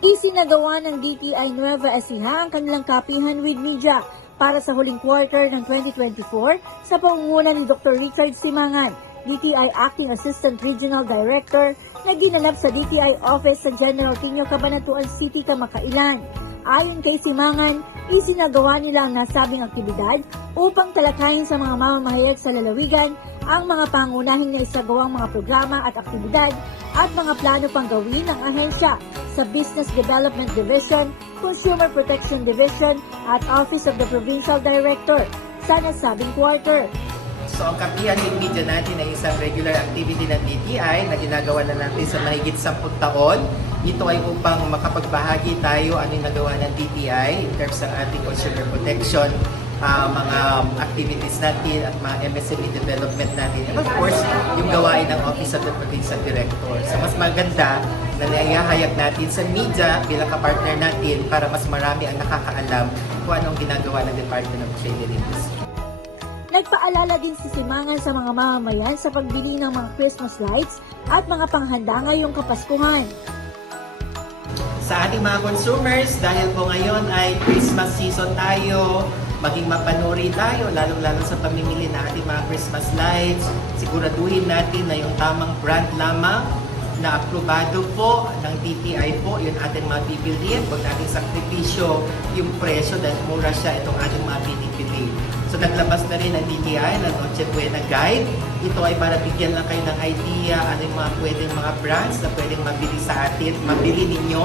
Isinagawa ng DTI Nueva Ecija ang kanilang kapihan with media para sa huling quarter ng 2024 sa pangunguna ni Dr. Richard Simangan, DTI Acting Assistant Regional Director na ginanap sa DTI Office sa General Tinio Cabanatuan City, Kamakailan. Ayon kay Simangan, isinagawa nila ang nasabing aktibidad upang talakayin sa mga mamamahayag sa lalawigan ang mga pangunahing na isagawang mga programa at aktibidad at mga plano pang gawin ng ahensya sa Business Development Division, Consumer Protection Division at Office of the Provincial Director sa nasabing quarter. So ang kapihan ng media natin ay isang regular activity ng DTI na ginagawa na natin sa mahigit 10 taon. Ito ay upang makapagbahagi tayo ano yung nagawa ng DTI in terms ng ating consumer protection, ah, mga activities natin at mga MSME development natin. And of course, yung gawain ng Office of the Provincial Director. So mas maganda na naihahayag natin sa media bilang kapartner natin para mas marami ang nakakaalam kung anong ginagawa ng Department of Trade and Industry. Nagpaalala din si Simangan sa mga mamamayan sa pagbili ng mga Christmas lights at mga panghanda ngayong Kapaskuhan. Sa ating mga consumers dahil po ngayon ay Christmas season tayo, maging mapanuri tayo, lalong-lalo sa pamimili ng ating mga Christmas lights. Siguraduhin natin na yung tamang brand lamang na aprobado po ng DTI po, yun ating mga bibilhin. Huwag nating sakripisyo yung presyo dahil mura siya itong ating mga pinipili. So naglabas na rin ang DTI ng Noche Buena Guide. Ito ay para bigyan lang kayo ng idea ano yung mga pwedeng mga brands na pwedeng mabili sa atin, mabili ninyo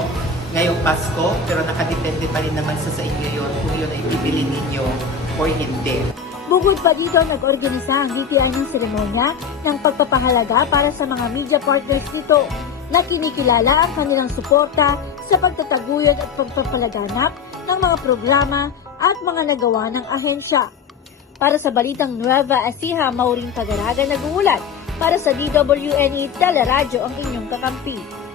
ngayong Pasko, pero nakadepende pa rin naman sa sa inyo yun kung yun ay bibili ninyo or hindi. Bukod pa dito, nag-organisa ang DTI ng seremonya ng pagpapahalaga para sa mga media partners nito na kinikilala ang kanilang suporta sa pagtataguyod at pagpapalaganap ng mga programa at mga nagawa ng ahensya. Para sa Balitang Nueva Ecija, Maureen Pagaraga nag-uulat. Para sa DWNE Teleradyo ang inyong kakampi.